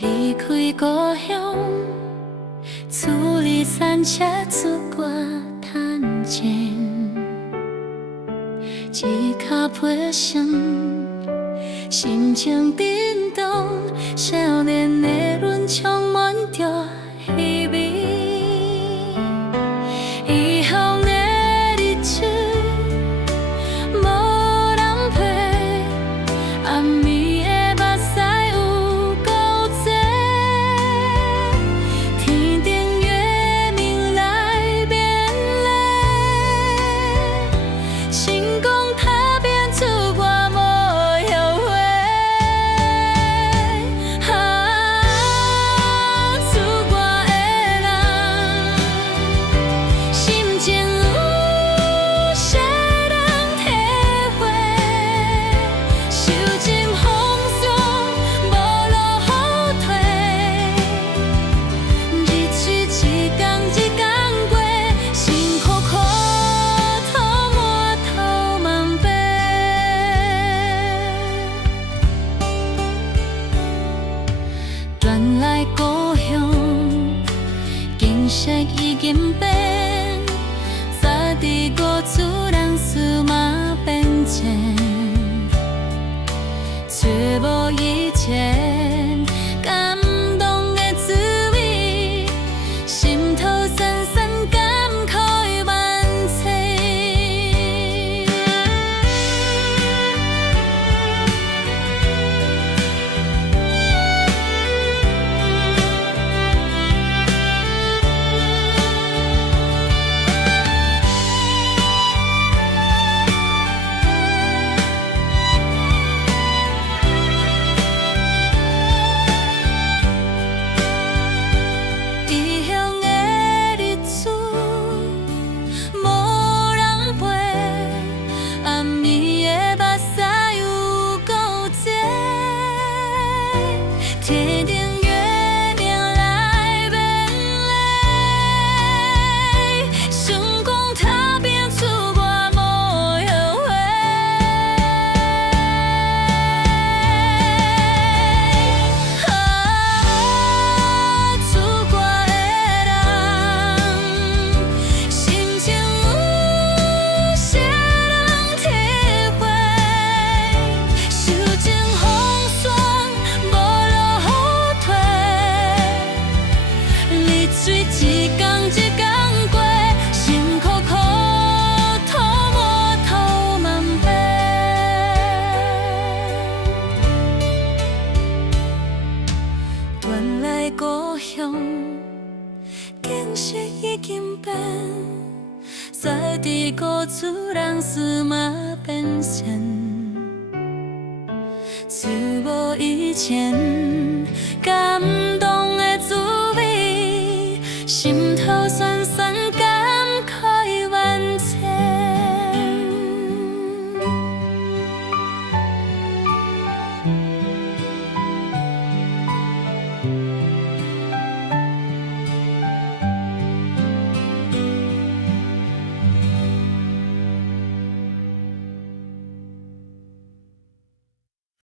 离开故乡，厝里山车出外探钱，一脚皮箱，心情震动，少年的轮充满着希望。异乡的日子，无人陪，暗暝的目屎有够多，天顶月明来勉励，成功踏遍出外无后悔。出外的人，心情有谁人体会？受尽风霜，无路好退，日子一天一天过，辛苦苦土满头万遍。转来故乡，景色已经变，早伫故厝人事嘛变迁，找无以前感动的滋味，心头酸酸甘可万岁。异乡的日子，无人陪，暗暝的目屎有够多，天顶月明来勉励，成功踏遍出外无后悔。出外的人，心情有谁人体会？受尽风霜，无路好退，日子一天一天过，辛苦苦土满头万遍。转来故乡，景色已经变，早伫故厝人事嘛变迁，找无以前感